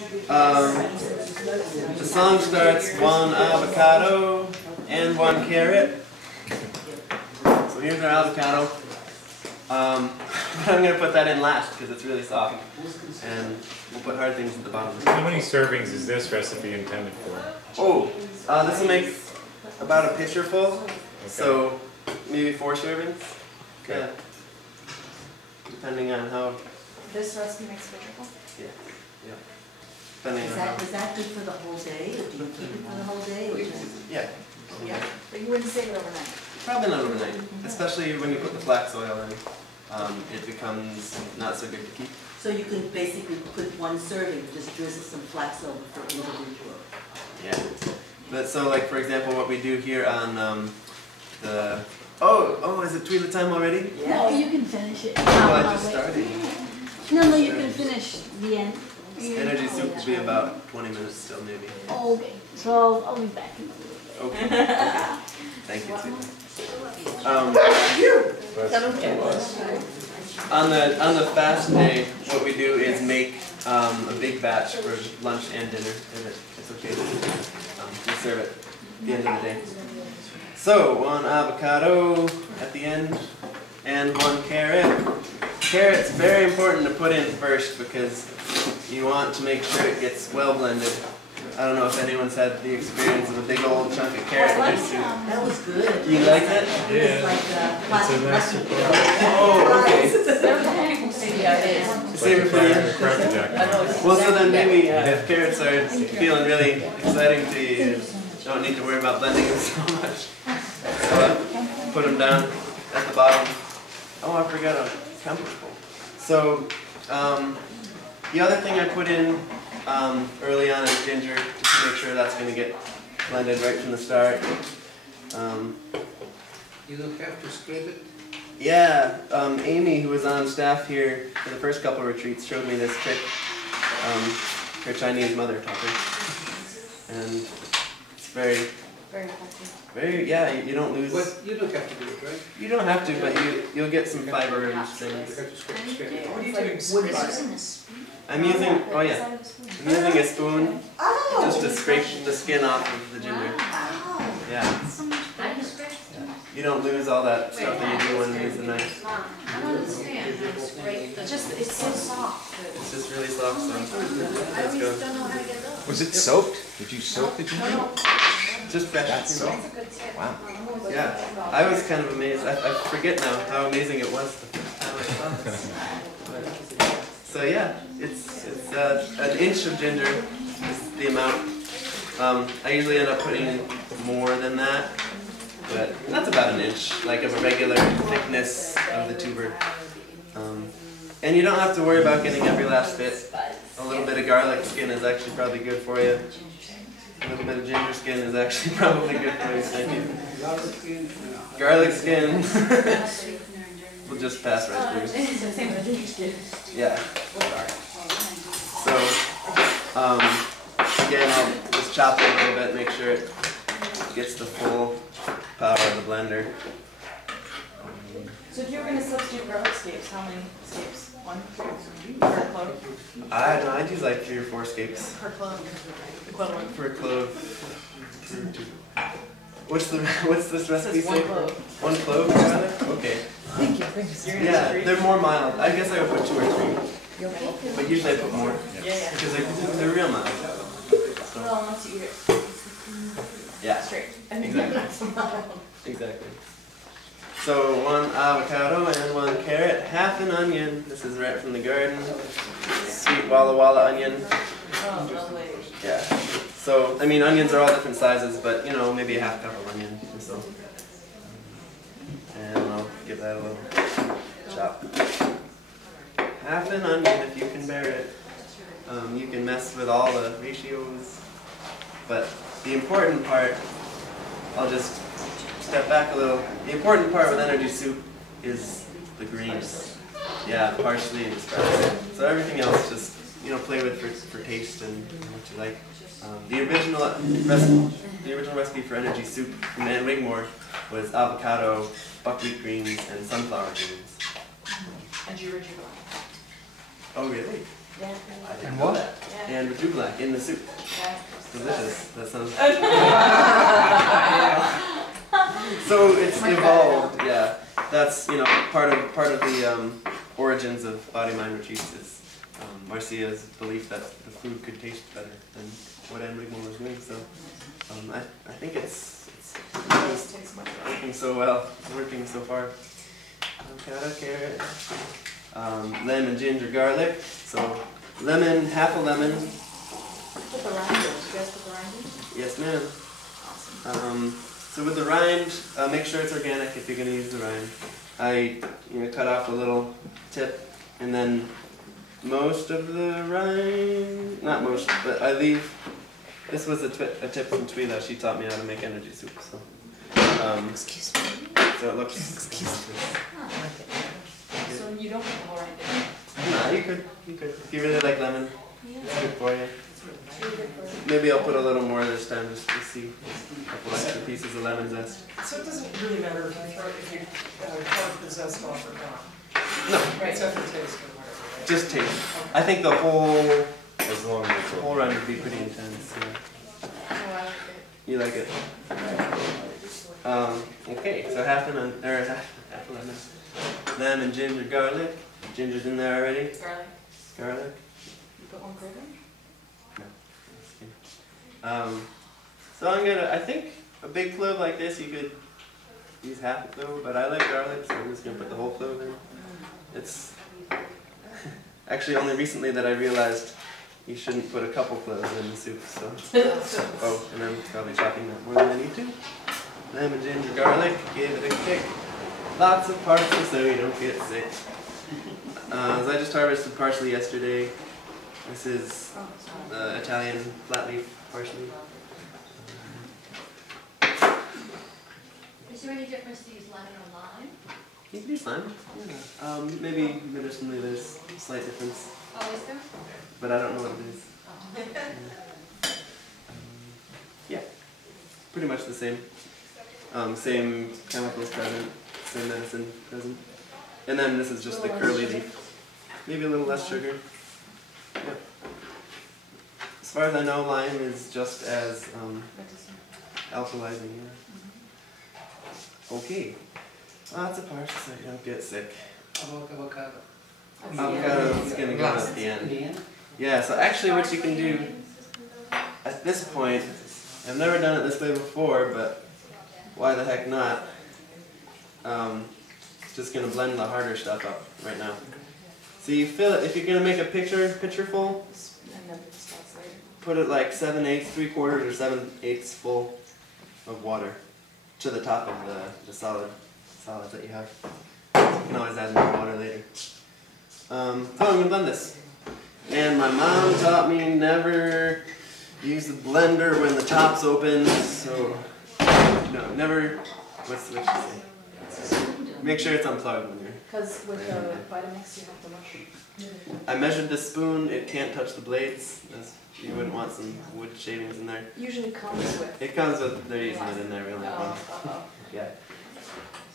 The song starts 1 avocado and 1 carrot. So here's our avocado. I'm going to put that in last because it's really soft. And we'll put hard things at the bottom. How many servings is this recipe intended for? Oh, this will make about a pitcher full. Okay. So maybe 4 servings. Okay. Yeah. Depending on how. This recipe makes a pitcher full? Yeah. Yeah. Depending on how. Is that good for the whole day, or do you keep it for the whole day? Or just... Yeah. Yeah. But you wouldn't save it overnight? Probably not overnight, especially when you put the flax oil in. It becomes not so good to keep. So you can basically put 1 serving, just drizzle some flax over for a little bit of work. Yeah. But so, like for example, what we do here on the is it Tweedle time already? Yeah. No, you can finish it. Well, I just started. No, you can finish the end. This energy soup will be about 20 minutes still, maybe. Oh, okay, so I'll be back in a little bit. Okay. Thank you, too. On the fast day, what we do is make a big batch for lunch and dinner, and it's okay to we serve it at the end of the day. So 1 avocado at the end, and 1 carrot. Carrot's very important to put in first because you want to make sure it gets well blended. I don't know if anyone's had the experience of a big old chunk of carrot in your soup. That was good. Do you like it? It was like It's a nice surprise. Oh, okay. Yeah, it is. Save it for the end. Cracker Jack. Well, so then maybe if carrots are feeling really exciting to you, you don't need to worry about blending them so much. So put them down at the bottom. Oh, I forgot a compass bowl. So the other thing I put in early on is ginger, just to make sure that's going to get blended right from the start. You don't have to scrape it? Yeah, Amy, who was on staff here for the first couple of retreats, showed me this trick. Her Chinese mother taught her. And it's very effective. Yeah, you don't lose. But you don't have to do it, right? You don't have to, but you'll get some fiber and You things. have to scrape it. What are you doing? Wood butter. I'm using, I'm using a spoon just to scrape the skin off of the ginger. Yeah. You don't lose all that stuff that you do when you use the knife. I don't understand. It's so soft. It's just really soft, so I let's always go. don't know how to get it up. Was it soaked? Did you soak the ginger? Just fresh. That's soaked. That's a good tip. Wow. Yeah, I was kind of amazed. I forget now how amazing it was the first time I saw this. So yeah, it's an inch of ginger is the amount. I usually end up putting in more than that, but that's about an inch, like of a regular thickness of the tuber. And you don't have to worry about getting every last bit. A little bit of garlic skin is actually probably good for you. A little bit of ginger skin is actually probably good for you. Thank you. Garlic skin. We'll just pass right through. Yeah. So, again, I'll just chop it a little bit, make sure it gets the full power of the blender. So if you were going to substitute garlic scapes, how many scapes? 1? Per clove? I'd use like 3 or 4 scapes. Per clove. Equivalent. Per clove. What's this recipe say? 1 clove. 1 clove, rather? Okay. Thank you. Yeah, they're more mild. I guess I would put 2 or 3. You okay? But usually I put more. Yeah. Because they're real mild. Well, unless you eat it Yeah. straight. Exactly. So 1 avocado and 1 carrot, half an onion. This is right from the garden. Sweet Walla Walla onion. Oh, lovely. Yeah. So, I mean, onions are all different sizes, but you know, maybe a half cup of onion or so. And I'll give that a little chop. Half an onion if you can bear it. You can mess with all the ratios. But the important part, I'll just step back a little. The important part with energy soup is the greens. Yeah, parsley and sprouts. So everything else just, you know, play with for taste and what you like. The original recipe for energy soup from Ann Wigmore was avocado, buckwheat greens, and sunflower greens. And you originally. Oh really? And what? and rujula in the soup. Delicious. That sounds. So it's evolved. Yeah, that's part of the origins of Body Mind Retreats is Marcia's belief that the food could taste better than what Enrico was doing. So I think it's working so well. It's working so far. Avocado, carrot, lemon, ginger, garlic. So lemon, half a lemon. Put the rind in. You guys put the rind in? Yes, ma'am. Awesome. So with the rind, make sure it's organic if you're going to use the rind. I cut off a little tip, and then most of the rind, not most, but I leave. This was a tip from Twila. She taught me how to make energy soup. So, Excuse me. so it looks. So you don't put the whole rind in? No, you could. If you really like lemon, it's good for you. Maybe I'll put a little more this time just to see a couple extra pieces of lemon zest. So it doesn't really matter if you carve the zest off or not? No, Right, except for taste or whatever, right? just taste. I think the whole As long as it's whole run would be pretty intense. Yeah. Oh, I like it. You like it? Okay, so half a lemon. Lemon, ginger, garlic. Ginger's in there already. Garlic. Garlic. You put one clove in? So I think a big clove like this, you could use half a clove, but I like garlic, so I'm just going to put the whole clove in. It's actually only recently that I realized you shouldn't put a couple cloves in the soup, so. Oh, and I'm probably chopping that more than I need to. Lemon, ginger, garlic, give it a kick. Lots of parsley so you don't get sick. So I just harvested parsley yesterday. This is Italian flat leaf parsley. Is there any difference to use lemon or lime? You can use lime. Yeah. Maybe medicinally there's a slight difference, Oh, is there? but I don't know what it is. Yeah, pretty much the same. Same chemicals present, same medicine present. And then this is just the curly leaf. Maybe a little less sugar. Yeah. As far as I know, lime is just as alkalizing. Yeah. Okay. Lots of parsley so you don't get sick. Avocado. Avocado is going to go at the end. Yeah, so actually what you can do at this point, I've never done it this way before, but why the heck not? Just going to blend the harder stuff up right now. So you fill it, if you're going to make a pitcher full, And then put the spots later. put it like 7/8, 3/4, or 7/8 full of water to the top of the solids that you have. You can always add more water later. So I'm going to blend this. And my mom taught me never use the blender when the top's open, so no, never, what's she say? Make sure it's unplugged when you're... Because with the Vitamix, you have to mush. I measured the spoon, it can't touch the blades. You wouldn't want some wood shavings in there. Usually comes with. It comes with, they're using it in there really. Oh. Yeah.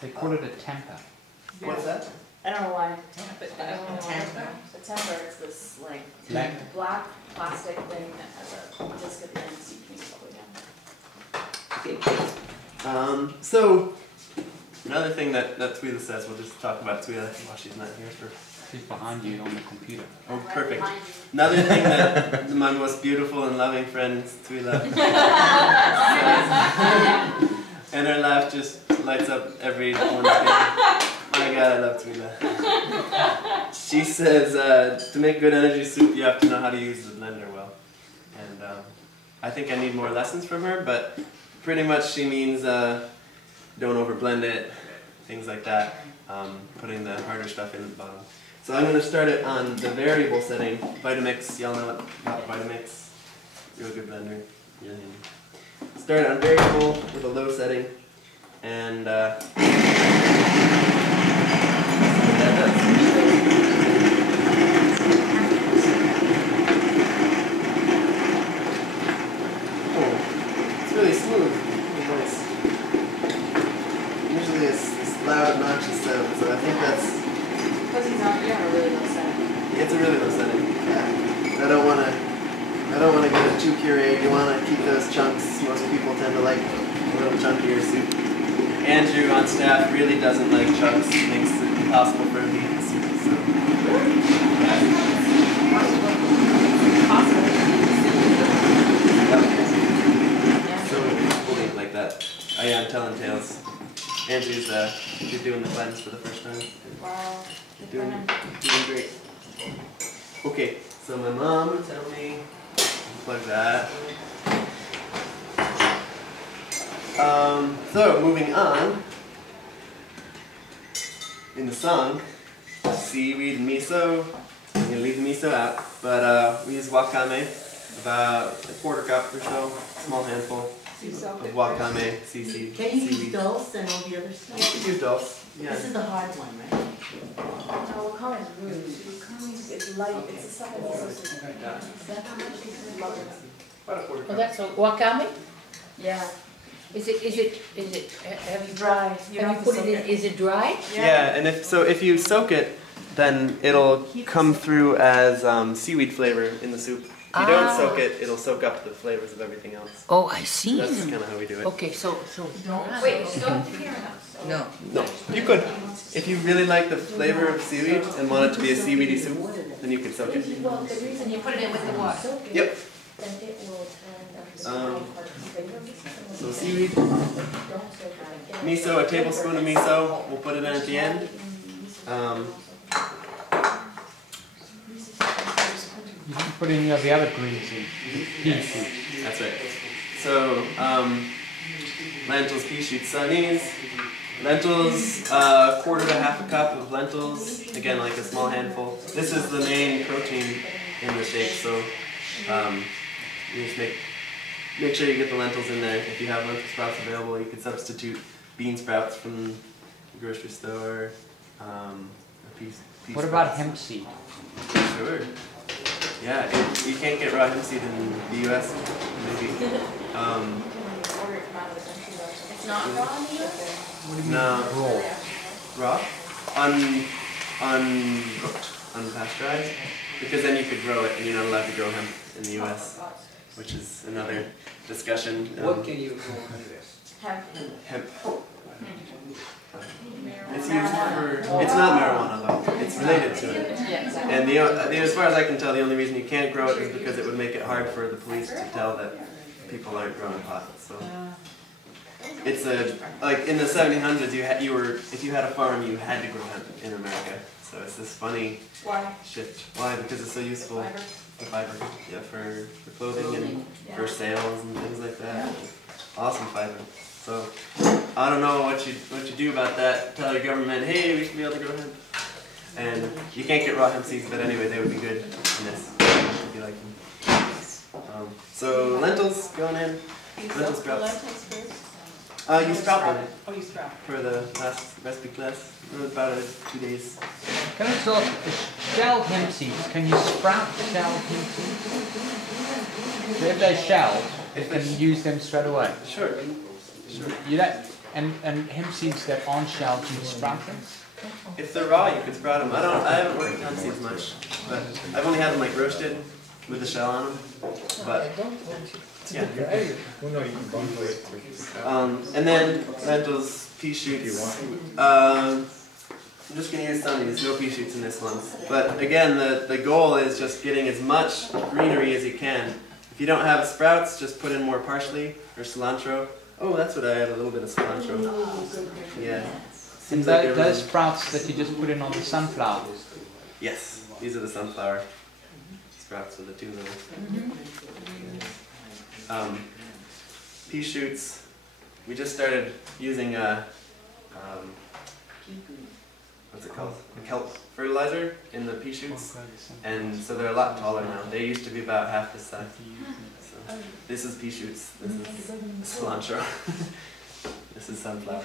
They call it a temper. What's that? I don't know why. But I don't know why. The temper is this like black plastic thing that has a disc at the end, so you can use it all the way down. Okay. So, another thing that Twila says, we'll just talk about Twila while she's not here for... She's behind you on the computer. Oh, perfect. Another thing that my most beautiful and loving friend, Twila, and her laugh just lights up every one again. My God, I love Twila. She says, to make good energy soup, you have to know how to use the blender well. And I think I need more lessons from her, but pretty much she means don't overblend it, things like that, putting the harder stuff in at the bottom. So I'm going to start it on the variable setting. Vitamix, y'all know about Vitamix. Real good blender. Start it on variable with a low setting, and see what that does. Oh, it's really smooth. Really nice. Usually it's loud, obnoxious sound, so I think that's... Because he's on, you have a really low setting. It's a really low setting. Yeah. too pureed. You want to keep those chunks. Most people tend to like a little chunkier soup. Andrew on staff really doesn't like chunks. It makes it impossible for him to eat the soup. So we'll leave it like that. Oh yeah, I'm telling tales. Andrew's she's doing the cleanse for the first time. Wow. Doing great. Okay, so my mom would tell me, plug that. So moving on, in the song, seaweed and miso. I'm gonna leave the miso out, but we use wakame, about a quarter cup or so, small handful of wakame, seaweed. Can you use dulse and all the other stuff? You can use dulse, yeah. This is the hard one, right? No, wakame is rude. Wakame is light. It's a supplement. Is that how much you love it? About a quarter Oh, cup. that's a wakame? Yeah. Is it, have you, Dry. have you put it in, is it dry? Yeah, and if you soak it, then it'll come through as seaweed flavor in the soup. If you don't soak it, it'll soak up the flavors of everything else. Oh, I see. That's kind of how we do it. Okay, so. Wait, you don't hear enough. No. No, you could. If you really like the flavor of seaweed and want it to be a seaweedy soup, then you could soak it. Well, the reason you put it in with the water. Yep. Then it will turn So seaweed, miso, a tablespoon of miso. We'll put it in at the end. You can put any of the other greens in. Pea soup. That's right. So lentils, pea shoots, sunnies. Lentils, quarter to half a cup of lentils. Again, like a small handful. This is the main protein in the shake, so you just make sure you get the lentils in there. If you have lentil sprouts available, you could substitute bean sprouts from the grocery store. Pea What about sprouts. hemp seed? Sure. Yeah, you can't get raw hemp seed in the U.S. Maybe. It's not raw in the US? What do you mean No. raw? Raw? Uncooked, unpasteurized. Because then you could grow it, and you're not allowed to grow hemp in the U.S., which is another discussion. What can you grow in this? Hemp. It's used for. It's not marijuana though. It's related to it. And as far as I can tell, the only reason you can't grow it is because it would make it hard for the police to tell that people aren't growing pot. So it's like in the 1700s, if you had a farm, you had to grow hemp in America. So it's this funny shift. Why? Because it's so useful. The fiber, yeah, for clothing and for sails and things like that. Awesome fiber. So I don't know what you do about that. Tell your government, hey, we should be able to grow hemp. And you can't get raw hemp seeds, but anyway, they would be good in this if you like them. So lentils going in. Lentil sprouts. You sprout them. Oh, you sprout. For the last recipe class. About 2 days. Can I just ask, shelled hemp seeds, can you sprout shelled hemp seeds? So if they're shelled, you can use them straight away? Sure. Sure. You don't, and hemp seeds that aren't shelled, can you sprout them? If they're raw, you can sprout them. I haven't worked with hemp seeds much, but I've only had them like roasted with the shell on them. But yeah. And then lentils, pea shoots. I'm just going to use some. There's no pea shoots in this one. But again, the goal is just getting as much greenery as you can. If you don't have sprouts, just put in more parsley or cilantro. Oh, that's what I add, a little bit of cilantro. Yeah. And Seems like those sprouts that you just put in on the sunflowers? Yes, these are the sunflower sprouts with the two little. Pea shoots. We just started using what's it called? A kelp fertilizer in the pea shoots, and so they're a lot taller now. They used to be about half this size. So this is pea shoots. This is cilantro. This is sunflower.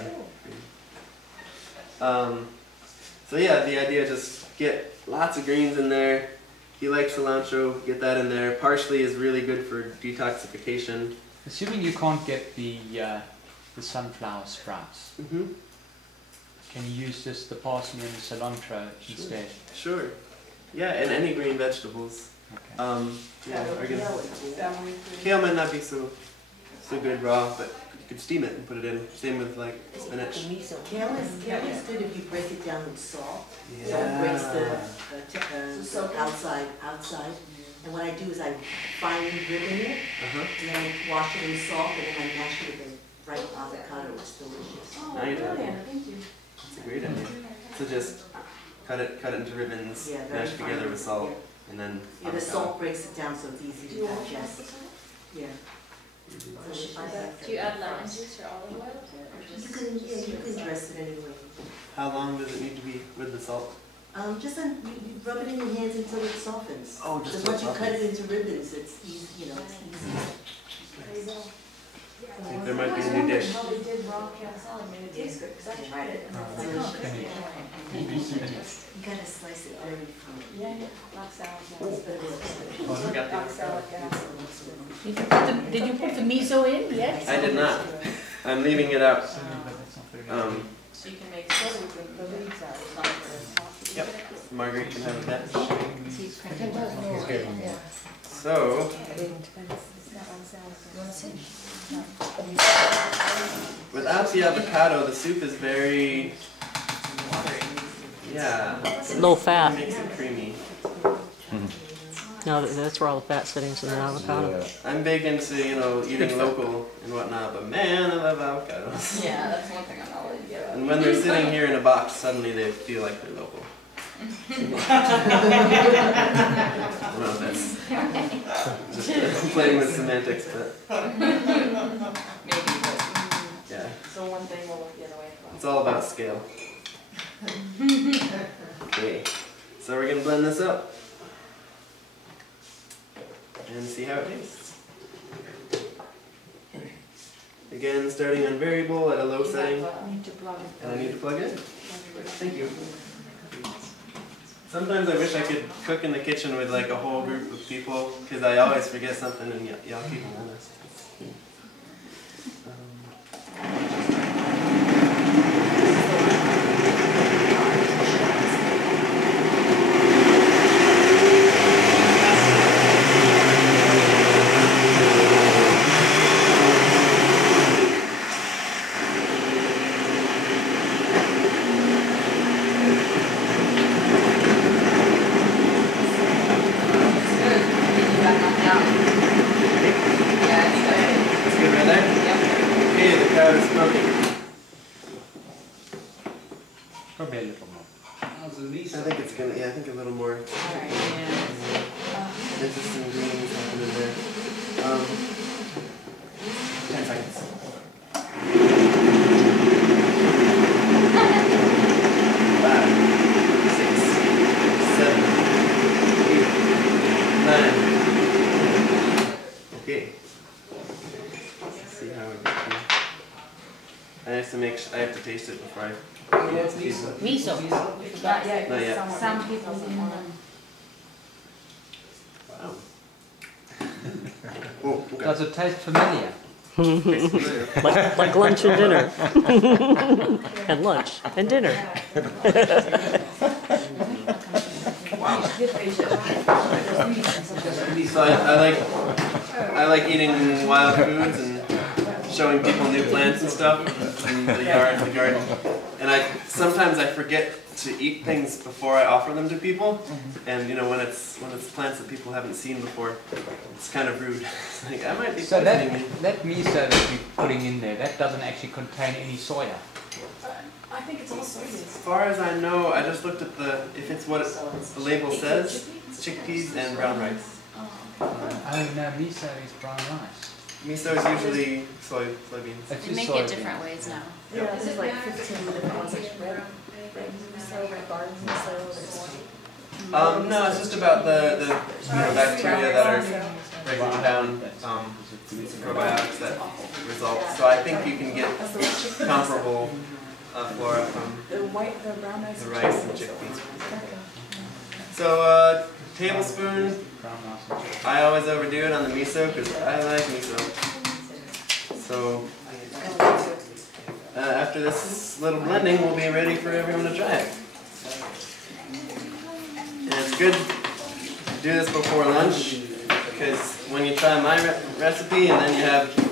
So yeah, the idea is just get lots of greens in there. If you like cilantro, get that in there. Parsley is really good for detoxification. Assuming you can't get the sunflower sprouts, can you use just the parsley and the cilantro instead? Sure. Yeah, and any green vegetables. Yeah, or again, Family food. kale might not be so good raw, but you could steam it and put it in. Same with like spinach. Kale is good if you break it down with salt. So it Yeah. breaks the outside. And what I do is I finely ribbon it, Uh-huh. and then I wash it in salt, and then I mash it with a ripe avocado. It's delicious. Oh, Now you're talking. brilliant, thank you. It's a great idea. So just cut it into ribbons, Yeah, very mash it together fine. with salt, and then Yeah, the avocado. salt breaks it down so it's easy Do to you want digest. Yeah. Do you add lemon juice or olive oil to it, or just? You can dress it anyway. How long does it need to be with the salt? You rub it in your hands until it softens. Oh, just Because till once it you cut softens. it into ribbons, it's easy, it's easy. There you go. I think there might be a new dish. How they did raw kale salad, made it taste good, because I tried it, and it's like, oh, this is You gotta slice it very fine. yeah, black salad, yeah. Forgot Black salad, yeah. Did you put the miso in yet? I did not. I'm leaving it out. So you can make soda with the leaves out, it's not very soft. Yep. Margaret can have a batch. Yeah. So, without the avocado, the soup is very, Low fat. It makes it creamy. No, that's where all the fat settings in the avocado. I'm big into, eating local and whatnot, but man, I love avocados. Yeah, that's one thing I'm not really good at. And when they're sitting here in a box, suddenly they feel like they're local. I don't know if that's just playing with semantics, but Maybe, but, yeah, so one thing will look the other way. it's all about scale. Okay, so we're gonna blend this up and see how it tastes. Again, starting on variable at a low setting, and I need to plug it in. Thank you. Sometimes I wish I could cook in the kitchen with like a whole group of people, because I always forget something and y'all keep them honest. That's good right there? Okay, the crowd is smoking. Probably a little more. I think it's gonna, I think a little more. Interesting greens happening there. 10 seconds. 5, 6, 7, 8, 9. Okay. Let's see how it gets here. I have to I have to taste it before I. Miso. Not yet, Not yet. some people want them. Wow. Oh, okay. Does it taste familiar? Tastes familiar. Like lunch and dinner. And lunch and dinner. So I like eating wild foods and showing people new plants and stuff in the garden. And sometimes I forget to eat things before I offer them to people. And when it's plants that people haven't seen before, it's kind of rude. It's like, I might be So poisoning you. that miso that you're putting in there, that doesn't actually contain any soya. I think it's all As soybeans. far as I know, I just looked at if it's what the label says, it's chickpeas and brown rice. Oh no, miso is brown rice. Miso is usually soybeans. It's They just make soybean. it different ways now. Yeah, there's like 15 different ones, like red miso, red garden miso, there's No, it's just about the bacteria that are breaking down probiotics that result. So I think you can get comparable flora from the brown rice. the rice and chickpeas. So tablespoon. Brown rice. I always overdo it on the miso because I like miso. So after this little blending, we'll be ready for everyone to try it. And it's good do this before lunch, because when you try my recipe and then you have